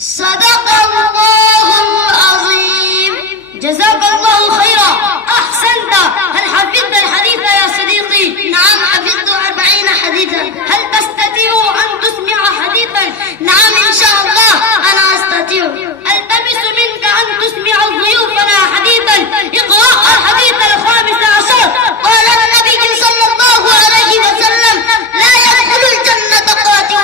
صدق الله العظيم. جزاك الله خيرا. أحسنت. هل حفظت الحديث يا صديقي؟ نعم حفظت 40 حديثا. هل تستطيع أن تسمع حديثا؟ نعم إن شاء الله أنا أستطيع. ألتمس منك أن تسمع ضيوفنا حديثا. اقرأ الحديث 15. قال النبي صلى الله عليه وسلم: لا يدخل الجنة قاطع.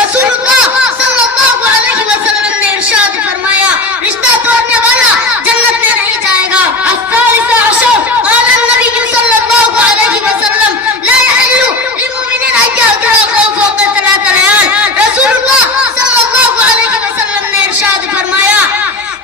رسول اللہ صلی اللہ علیہ وسلم نے ارشاد فرمایا رشتہ توڑنے والا جنت میں نہیں جائے گا. الثالث عشر. قال النبي صلى الله عليه وسلم: لا يحل لمؤمن ان يأكل أخاه فوق 3 ليال. رسول اللہ صلی اللہ علیہ وسلم نے ارشاد فرمایا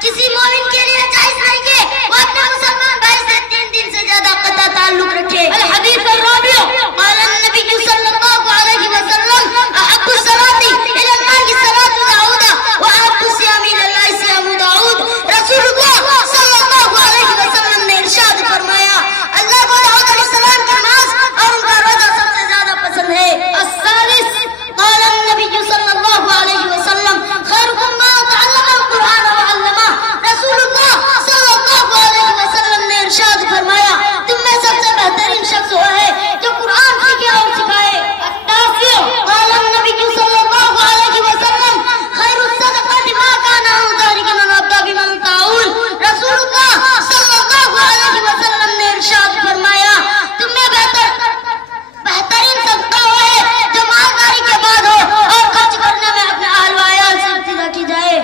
کسی مومن کے لیے جائز نہیں کہ وہ اپنے مسلمان بھائی سے 3 دن سے زیادہ قطع تعلق رکھے. الحدیث الرابع. قال النبي صلى الله عليه وسلم: احب الصلاة الى الله صلاة داؤد واحب الصيام الى الله صيام داؤد. رسول اللہ صلی اللہ علیہ وسلم نے ارشاد فرمایا اللہ کو داؤد علیہ السلام کی نماز اور ان کا روزہ سب سے زیادہ پسند ہے. الثالث. قال النبي صلى الله عليه وسلم: خيركم من تعلم القرآن وعلمه. رسول اللہ صلی اللہ علیہ وسلم نے ارشاد فرمایا تم میں سب سے بہترین شخص وہ ہے جو قرآن سیکھے اور سکھائے. التاسع. قال النبي صلى الله عليه وسلم: خير الصدقة ما كان عن ذلك من أبدى بمن تعول. رسول اللہ صلی اللہ علیہ وسلم نے ارشاد فرمایا تم میں بہترین صدقہ وہ ہے جو مالداری کے بعد ہو اور خرچ کرنے میں اپنے اہل و عیال سے ابتدا کی جائے.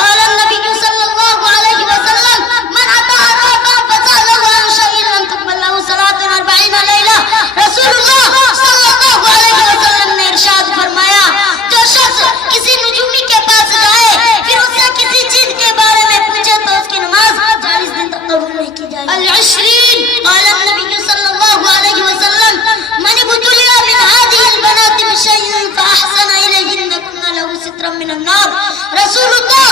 قال النبي صلى الله عليه وسلم: من أتى عرافا فسأله عن شيء لم تقبل له صلاة 40 ليلة. رسول اللہ صلی اللہ علیہ وسلم نے ارشاد فرمایا جو شخص کسی نجومی کے پاس جائے پھر اس سے کسی چیز کے بارے میں پوچھے تو اس کی نماز 40 دن تک قبول نہیں کی جائے. العشرین. قال النبي صلى الله عليه وسلم: من ابتلي من هذه البنات بشيء فأحسن إليهن كن له سترا من النار. رسول اللہ